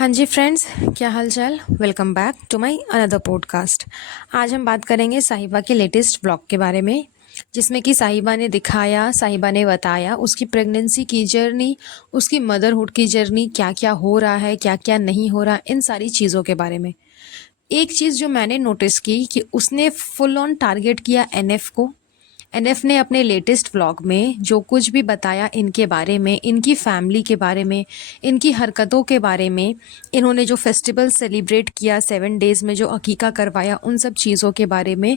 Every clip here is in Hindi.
हाँ जी फ्रेंड्स, क्या हाल चाल। Welcome back to my another podcast. आज हम बात करेंगे साहिबा के लेटेस्ट व्लॉग के बारे में, जिसमें कि साहिबा ने दिखाया, साहिबा ने बताया उसकी प्रेगनेंसी की जर्नी, उसकी मदरहुड की जर्नी, क्या क्या हो रहा है, क्या क्या नहीं हो रहा, इन सारी चीज़ों के बारे में। एक चीज़ जो मैंने नोटिस की कि उसने फुल ऑन टारगेट किया एनएफ को। एनएफ ने अपने लेटेस्ट व्लॉग में जो कुछ भी बताया इनके बारे में, इनकी फैमिली के बारे में, इनकी हरकतों के बारे में, इन्होंने जो फेस्टिवल सेलिब्रेट किया 7 डेज़ में, जो अकीका करवाया, उन सब चीज़ों के बारे में,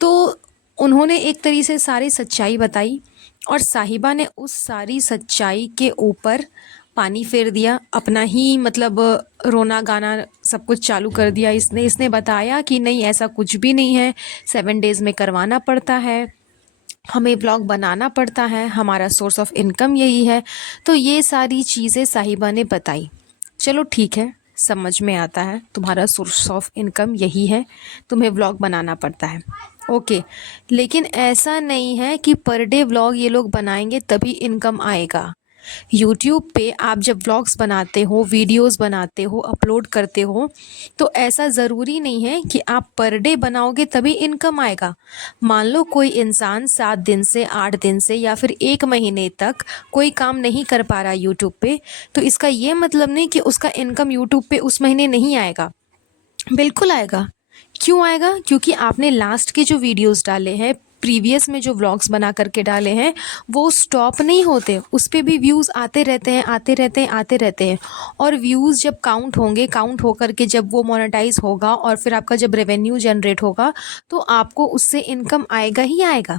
तो उन्होंने एक तरीके से सारी सच्चाई बताई। और साहिबा ने उस सारी सच्चाई के ऊपर पानी फेर दिया, अपना ही मतलब रोना गाना सब कुछ चालू कर दिया। इसने इसने बताया कि नहीं, ऐसा कुछ भी नहीं है, 7 डेज़ में करवाना पड़ता है, हमें ब्लॉग बनाना पड़ता है, हमारा सोर्स ऑफ इनकम यही है। तो ये सारी चीज़ें साहिबा ने बताई। चलो ठीक है, समझ में आता है, तुम्हारा सोर्स ऑफ इनकम यही है, तुम्हें व्लॉग बनाना पड़ता है, ओके। लेकिन ऐसा नहीं है कि पर डे व्लॉग ये लोग बनाएंगे तभी इनकम आएगा। यूट्यूब पे आप जब व्लॉग्स बनाते हो, वीडियोस बनाते हो, अपलोड करते हो, तो ऐसा ज़रूरी नहीं है कि आप पर डे बनाओगे तभी इनकम आएगा। मान लो कोई इंसान 7 दिन से, 8 दिन से, या फिर 1 महीने तक कोई काम नहीं कर पा रहा यूट्यूब पे, तो इसका ये मतलब नहीं कि उसका इनकम यूट्यूब पे उस महीने नहीं आएगा। बिल्कुल आएगा। क्यों आएगा? क्योंकि आपने लास्ट के जो वीडियोस डाले हैं, प्रीवियस में जो व्लॉग्स बना करके डाले हैं, वो स्टॉप नहीं होते, उस पे भी व्यूज़ आते रहते हैं, आते रहते हैं, आते रहते हैं। और व्यूज़ जब काउंट होंगे, काउंट होकर के जब वो मोनेटाइज होगा और फिर आपका जब रेवेन्यू जनरेट होगा, तो आपको उससे इनकम आएगा ही आएगा।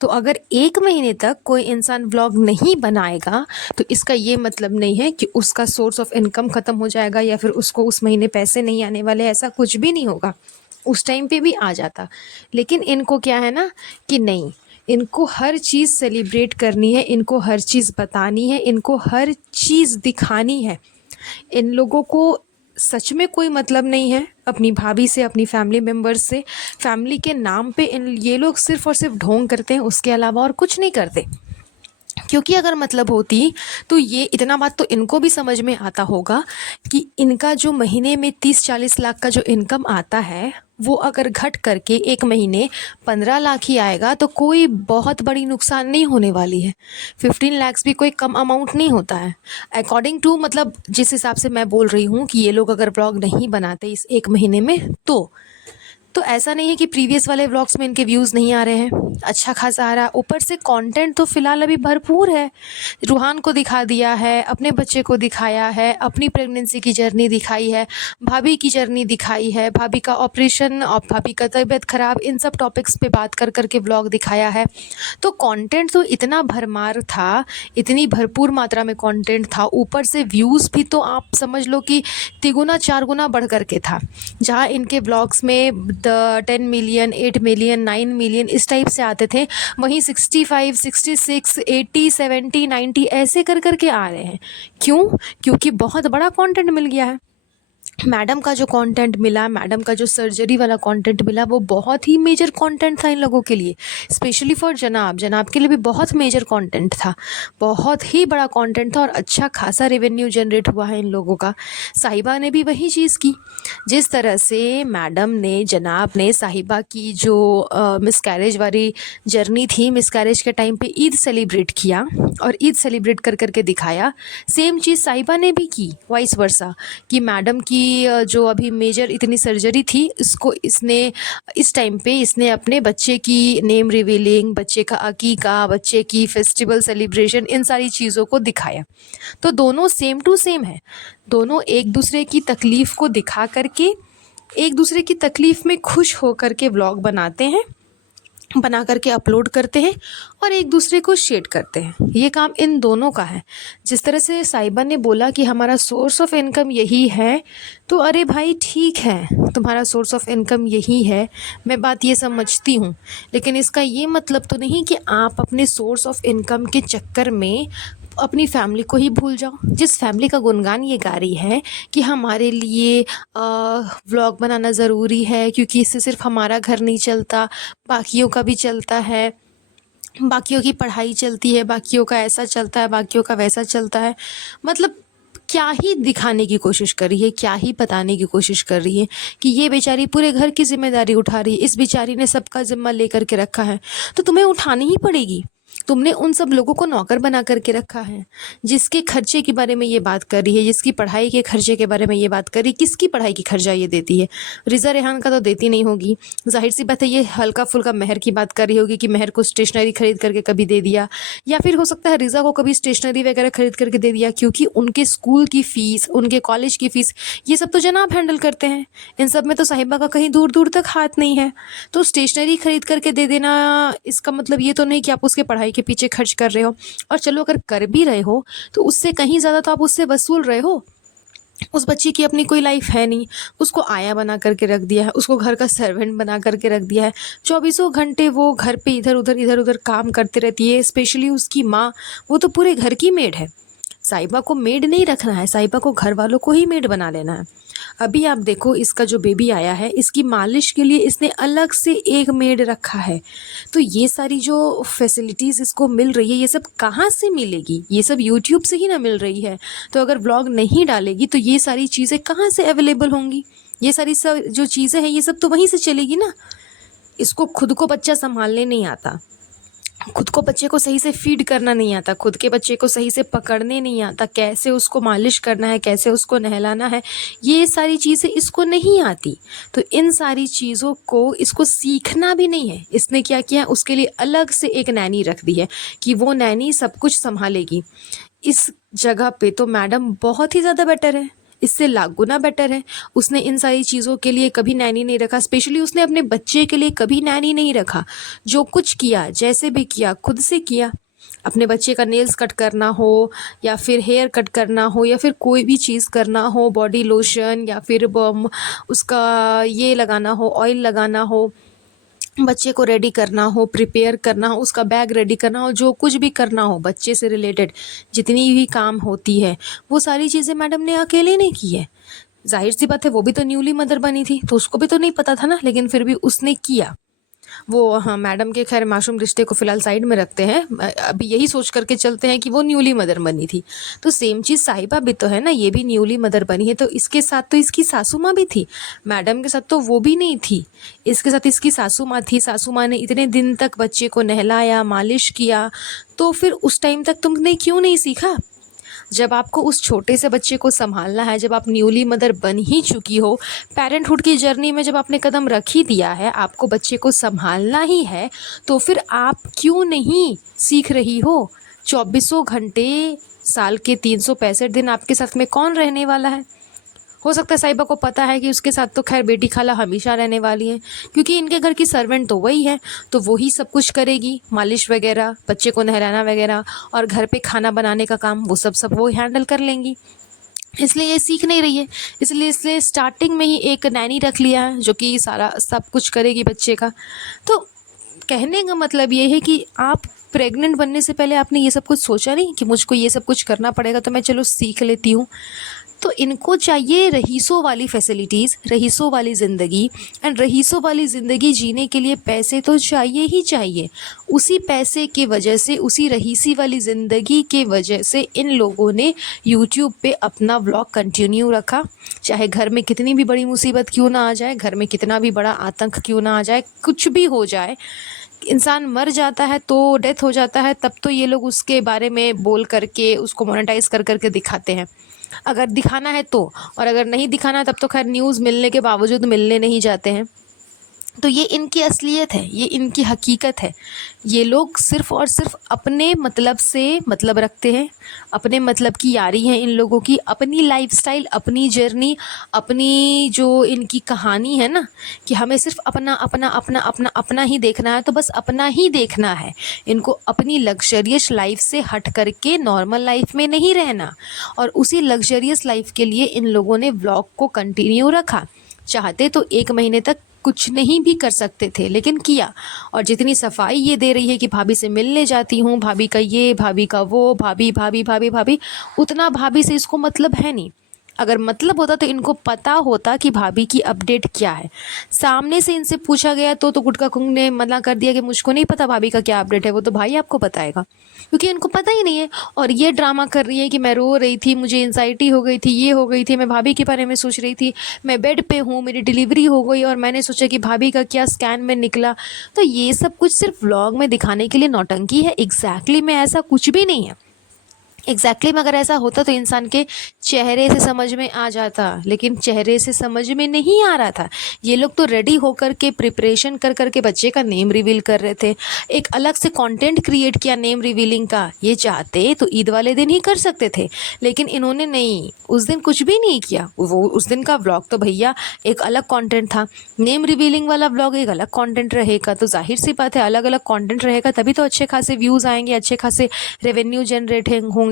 तो अगर 1 महीने तक कोई इंसान व्लॉग नहीं बनाएगा, तो इसका ये मतलब नहीं है कि उसका सोर्स ऑफ इनकम ख़त्म हो जाएगा या फिर उसको उस महीने पैसे नहीं आने वाले। ऐसा कुछ भी नहीं होगा, उस टाइम पे भी आ जाता। लेकिन इनको क्या है ना कि नहीं, इनको हर चीज़ सेलिब्रेट करनी है, इनको हर चीज़ बतानी है, इनको हर चीज़ दिखानी है। इन लोगों को सच में कोई मतलब नहीं है अपनी भाभी से, अपनी फैमिली मेम्बर्स से। फैमिली के नाम पे इन ये लोग सिर्फ़ और सिर्फ ढोंग करते हैं, उसके अलावा और कुछ नहीं करते। क्योंकि अगर मतलब होती तो ये इतना बात तो इनको भी समझ में आता होगा कि इनका जो महीने में 30-40 लाख का जो इनकम आता है, वो अगर घट करके 1 महीने 15 लाख ही आएगा, तो कोई बहुत बड़ी नुकसान नहीं होने वाली है। 15 lakhs भी कोई कम अमाउंट नहीं होता है अकॉर्डिंग टू, मतलब जिस हिसाब से मैं बोल रही हूँ कि ये लोग अगर ब्लॉग नहीं बनाते इस 1 महीने में, तो ऐसा नहीं है कि प्रीवियस वाले व्लॉग्स में इनके व्यूज़ नहीं आ रहे हैं, अच्छा खासा आ रहा है। ऊपर से कंटेंट तो फ़िलहाल अभी भरपूर है। रूहान को दिखा दिया है, अपने बच्चे को दिखाया है, अपनी प्रेगनेंसी की जर्नी दिखाई है, भाभी की जर्नी दिखाई है, भाभी का ऑपरेशन और भाभी का तबीयत ख़राब, इन सब टॉपिक्स पे बात कर कर के व्लॉग दिखाया है। तो कंटेंट तो इतना भरमार था, इतनी भरपूर मात्रा में कंटेंट था, ऊपर से व्यूज़ भी तो आप समझ लो कि तिगुना 4 गुना बढ़ कर के था। जहाँ इनके व्लॉग्स में 10 मिलियन, 8 मिलियन, 9 मिलियन इस टाइप से आते थे, वहीं 65, 66, 80, 70, 90 ऐसे कर कर के आ रहे हैं। क्यों? क्योंकि बहुत बड़ा कंटेंट मिल गया है। मैडम का जो कंटेंट मिला, मैडम का जो सर्जरी वाला कंटेंट मिला, वो बहुत ही मेजर कंटेंट था इन लोगों के लिए, स्पेशली फॉर जनाब। जनाब के लिए भी बहुत मेजर कंटेंट था, बहुत ही बड़ा कंटेंट था, और अच्छा खासा रेवेन्यू जनरेट हुआ है इन लोगों का। साहिबा ने भी वही चीज़ की। जिस तरह से मैडम ने, जनाब ने साहिबा की जो मिसकैरेज वाली जर्नी थी, मिसकैरेज के टाइम पे ईद सेलिब्रेट किया और ईद सेलिब्रेट कर करके दिखाया, सेम चीज़ साहिबा ने भी की, वाइस वर्सा। कि मैडम की जो अभी मेजर इतनी सर्जरी थी, इसको इसने इस टाइम पे इसने अपने बच्चे की नेम रिवीलिंग, बच्चे का अकीका, बच्चे की फेस्टिवल सेलिब्रेशन, इन सारी चीज़ों को दिखाया। तो दोनों सेम टू सेम है, दोनों एक दूसरे की तकलीफ़ को दिखा करके, एक दूसरे की तकलीफ़ में खुश होकर के व्लॉग बनाते हैं, बना करके अपलोड करते हैं और एक दूसरे को शेयर करते हैं। ये काम इन दोनों का है। जिस तरह से साहिबा ने बोला कि हमारा सोर्स ऑफ इनकम यही है, तो अरे भाई ठीक है, तुम्हारा सोर्स ऑफ इनकम यही है, मैं बात ये समझती हूँ। लेकिन इसका ये मतलब तो नहीं कि आप अपने सोर्स ऑफ इनकम के चक्कर में अपनी फैमिली को ही भूल जाओ। जिस फैमिली का गुणगान ये गा रही है कि हमारे लिए व्लॉग बनाना ज़रूरी है, क्योंकि इससे सिर्फ हमारा घर नहीं चलता, बाकियों का भी चलता है, बाकियों की पढ़ाई चलती है, बाकियों का ऐसा चलता है, बाकियों का वैसा चलता है। मतलब क्या ही दिखाने की कोशिश कर रही है, क्या ही बताने की कोशिश कर रही है कि ये बेचारी पूरे घर की जिम्मेदारी उठा रही है, इस बेचारी ने सबका जिम्मा लेकर के रखा है, तो तुम्हें उठानी ही पड़ेगी। तुमने उन सब लोगों को नौकर बना करके रखा है। जिसके खर्चे के बारे में ये बात कर रही है, जिसकी पढ़ाई के खर्चे के बारे में ये बात कर रही है, किसकी पढ़ाई की खर्चा ये देती है? रिज़ा रेहान का तो देती नहीं होगी। जाहिर सी बात है ये हल्का फुल्का मेहर की बात कर रही होगी कि मेहर को स्टेशनरी खरीद करके कभी दे दिया, या फिर हो सकता है रिज़ा को कभी स्टेशनरी वगैरह खरीद करके दे दिया, क्योंकि उनके स्कूल की फ़ीस, उनके कॉलेज की फ़ीस, ये सब तो जनाब हैंडल करते हैं। इन सब में तो साहिबा का कहीं दूर दूर तक हाथ नहीं है। तो स्टेशनरी खरीद करके दे देना, इसका मतलब ये तो नहीं कि आप उसके पढ़ाई के पीछे खर्च कर रहे हो। और चलो अगर कर भी रहे हो तो उससे कहीं ज़्यादा तो आप उससे वसूल रहे हो। उस बच्ची की अपनी कोई लाइफ है नहीं, उसको आया बना करके रख दिया है, उसको घर का सर्वेंट बना करके रख दिया है। चौबीसों घंटे वो घर पे इधर उधर काम करते रहती है। स्पेशली उसकी माँ, वो तो पूरे घर की मेड है। साहिबा को मेड नहीं रखना है, साहिबा को घर वालों को ही मेड बना लेना है। अभी आप देखो, इसका जो बेबी आया है, इसकी मालिश के लिए इसने अलग से एक मेड रखा है। तो ये सारी जो फैसिलिटीज़ इसको मिल रही है, ये सब कहाँ से मिलेगी? ये सब यूट्यूब से ही ना मिल रही है। तो अगर ब्लॉग नहीं डालेगी तो ये सारी चीज़ें कहाँ से अवेलेबल होंगी? ये सारी सब जो चीज़ें हैं, ये सब तो वहीं से चलेगी ना। इसको खुद को बच्चा संभालने नहीं आता, खुद को बच्चे को सही से फीड करना नहीं आता, खुद के बच्चे को सही से पकड़ने नहीं आता, कैसे उसको मालिश करना है, कैसे उसको नहलाना है, ये सारी चीज़ें इसको नहीं आती। तो इन सारी चीज़ों को इसको सीखना भी नहीं है। इसने क्या किया, उसके लिए अलग से एक नैनी रख दी है कि वो नैनी सब कुछ संभालेगी। इस जगह पे तो मैडम बहुत ही ज़्यादा बेटर है, इससे लाख गुना बेटर है। उसने इन सारी चीज़ों के लिए कभी नैनी नहीं रखा, स्पेशली उसने अपने बच्चे के लिए कभी नैनी नहीं रखा। जो कुछ किया, जैसे भी किया, खुद से किया। अपने बच्चे का नेल्स कट करना हो, या फिर हेयर कट करना हो, या फिर कोई भी चीज़ करना हो, बॉडी लोशन, या फिर उसका ये लगाना हो, ऑयल लगाना हो, बच्चे को रेडी करना हो, प्रिपेयर करना हो, उसका बैग रेडी करना हो, जो कुछ भी करना हो बच्चे से रिलेटेड जितनी भी काम होती है, वो सारी चीज़ें मैडम ने अकेले नहीं की है। जाहिर सी बात है, वो भी तो न्यूली मदर बनी थी, तो उसको भी तो नहीं पता था ना, लेकिन फिर भी उसने किया। वो, हाँ, मैडम के खैर मासूम रिश्ते को फ़िलहाल साइड में रखते हैं, अभी यही सोच करके चलते हैं कि वो न्यूली मदर बनी थी। तो सेम चीज़ साहिबा भी तो है ना, ये भी न्यूली मदर बनी है। तो इसके साथ तो इसकी सासू माँ भी थी, मैडम के साथ तो वो भी नहीं थी, इसके साथ इसकी सासू माँ थी। सासू माँ ने इतने दिन तक बच्चे को नहलाया, मालिश किया। तो फिर उस टाइम तक तुमने क्यों नहीं सीखा? जब आपको उस छोटे से बच्चे को संभालना है, जब आप न्यूली मदर बन ही चुकी हो, पेरेंटहुड की जर्नी में जब आपने कदम रख ही दिया है, आपको बच्चे को संभालना ही है, तो फिर आप क्यों नहीं सीख रही हो? 24 घंटे साल के 365 दिन आपके साथ में कौन रहने वाला है? हो सकता है साहिबा को पता है कि उसके साथ तो खैर बेटी खाला हमेशा रहने वाली है, क्योंकि इनके घर की सर्वेंट तो वही है, तो वही सब कुछ करेगी, मालिश वगैरह, बच्चे को नहलाना वगैरह, और घर पे खाना बनाने का काम वो सब वो हैंडल कर लेंगी। इसलिए ये सीख नहीं रही है, इसलिए स्टार्टिंग में ही एक नैनी रख लिया है जो कि सारा सब कुछ करेगी बच्चे का। तो कहने का मतलब ये है कि आप प्रेग्नेंट बनने से पहले आपने ये सब कुछ सोचा नहीं कि मुझको ये सब कुछ करना पड़ेगा, तो मैं चलो सीख लेती हूँ। तो इनको चाहिए रईसों वाली फैसिलिटीज़, रईसों वाली ज़िंदगी, एंड रईसों वाली ज़िंदगी जीने के लिए पैसे तो चाहिए ही चाहिए। उसी पैसे की वजह से, उसी रईसी वाली ज़िंदगी के वजह से इन लोगों ने यूट्यूब पे अपना व्लॉग कंटिन्यू रखा। चाहे घर में कितनी भी बड़ी मुसीबत क्यों ना आ जाए, घर में कितना भी बड़ा आतंक क्यों ना आ जाए, कुछ भी हो जाए, इंसान मर जाता है तो डेथ हो जाता है, तब तो ये लोग उसके बारे में बोल करके उसको मोनेटाइज कर करके दिखाते हैं, अगर दिखाना है तो। और अगर नहीं दिखाना है तब तो खैर न्यूज़ मिलने के बावजूद मिलने नहीं जाते हैं। तो ये इनकी असलियत है, ये इनकी हकीकत है। ये लोग सिर्फ़ और सिर्फ अपने मतलब से मतलब रखते हैं, अपने मतलब की यारी है इन लोगों की। अपनी लाइफस्टाइल, अपनी जर्नी, अपनी जो इनकी कहानी है ना, कि हमें सिर्फ अपना अपना अपना अपना अपना ही देखना है, तो बस अपना ही देखना है। इनको अपनी लग्जरियस लाइफ से हट करके नॉर्मल लाइफ में नहीं रहना। और उसी लग्जरियस लाइफ के लिए इन लोगों ने व्लॉग को कंटिन्यू रखा। चाहते तो 1 महीने तक कुछ नहीं भी कर सकते थे, लेकिन किया। और जितनी सफाई ये दे रही है कि भाभी से मिलने जाती हूँ, भाभी का ये, भाभी का वो, भाभी भाभी भाभी भाभी, उतना भाभी से इसको मतलब है नहीं। अगर मतलब होता तो इनको पता होता कि भाभी की अपडेट क्या है। सामने से इनसे पूछा गया तो गुटका कुंग ने मना कर दिया कि मुझको नहीं पता भाभी का क्या अपडेट है, वो तो भाई आपको बताएगा, क्योंकि इनको पता ही नहीं है। और ये ड्रामा कर रही है कि मैं रो रही थी, मुझे एंजाइटी हो गई थी, ये हो गई थी, मैं भाभी के बारे में सोच रही थी, मैं बेड पे हूँ, मेरी डिलीवरी हो गई और मैंने सोचा कि भाभी का क्या स्कैन में निकला। तो ये सब कुछ सिर्फ व्लॉग में दिखाने के लिए नौटंकी है। एग्जैक्टली में ऐसा कुछ भी नहीं है। में अगर ऐसा होता तो इंसान के चेहरे से समझ में आ जाता, लेकिन चेहरे से समझ में नहीं आ रहा था। ये लोग तो रेडी होकर के प्रिपरेशन कर करके बच्चे का नेम रिवील कर रहे थे, एक अलग से कंटेंट क्रिएट किया नेम रिवीलिंग का। ये चाहते तो ईद वाले दिन ही कर सकते थे, लेकिन इन्होंने नहीं, उस दिन कुछ भी नहीं किया। वो उस दिन का व्लॉग तो भैया एक अलग कंटेंट था, नेम रिवीलिंग वाला व्लॉग एक अलग कंटेंट रहेगा। तो जाहिर सी बात है, अलग अलग कंटेंट रहेगा तभी तो अच्छे खासे व्यूज़ आएंगे, अच्छे खासे रेवेन्यू जनरेट होंगे,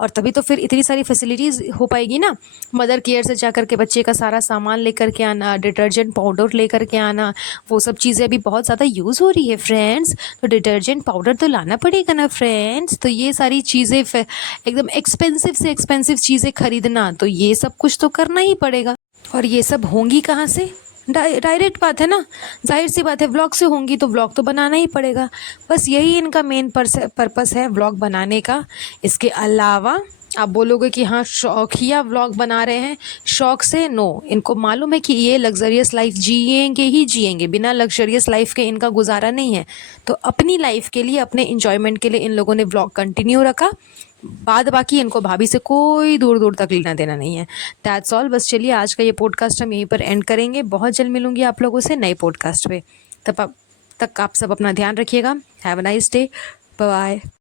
और तभी तो फिर इतनी सारी फैसिलिटीज़ हो पाएगी ना। मदर केयर से जा कर के बच्चे का सारा सामान लेकर के आना, डिटर्जेंट पाउडर लेकर के आना, वो सब चीज़ें अभी बहुत ज़्यादा यूज़ हो रही है फ्रेंड्स। तो डिटर्जेंट पाउडर तो लाना पड़ेगा ना फ्रेंड्स। तो ये सारी चीज़ें एकदम एक्सपेंसिव से एक्सपेंसिव चीज़ें खरीदना, तो ये सब कुछ तो करना ही पड़ेगा। और ये सब होंगी कहाँ से? डायरेक्ट बात है ना, जाहिर सी बात है, व्लॉग से होंगी तो व्लॉग तो बनाना ही पड़ेगा। बस यही इनका मेन पर्पस है व्लॉग बनाने का। इसके अलावा आप बोलोगे कि हाँ शौकिया व्लॉग बना रहे हैं, शौक से, नो, इनको मालूम है कि ये लग्जरियस लाइफ जिएंगे ही जिएंगे, बिना लग्जरियस लाइफ के इनका गुजारा नहीं है। तो अपनी लाइफ के लिए, अपने इंजॉयमेंट के लिए इन लोगों ने व्लॉग कंटिन्यू रखा। बाद बाकी इनको भाभी से कोई दूर दूर तक लेना देना नहीं है। That's all. बस चलिए आज का ये पॉडकास्ट हम यहीं पर एंड करेंगे। बहुत जल्द मिलूंगी आप लोगों से नए पॉडकास्ट पे। तब तक आप सब अपना ध्यान रखिएगा। Have a nice day. Bye.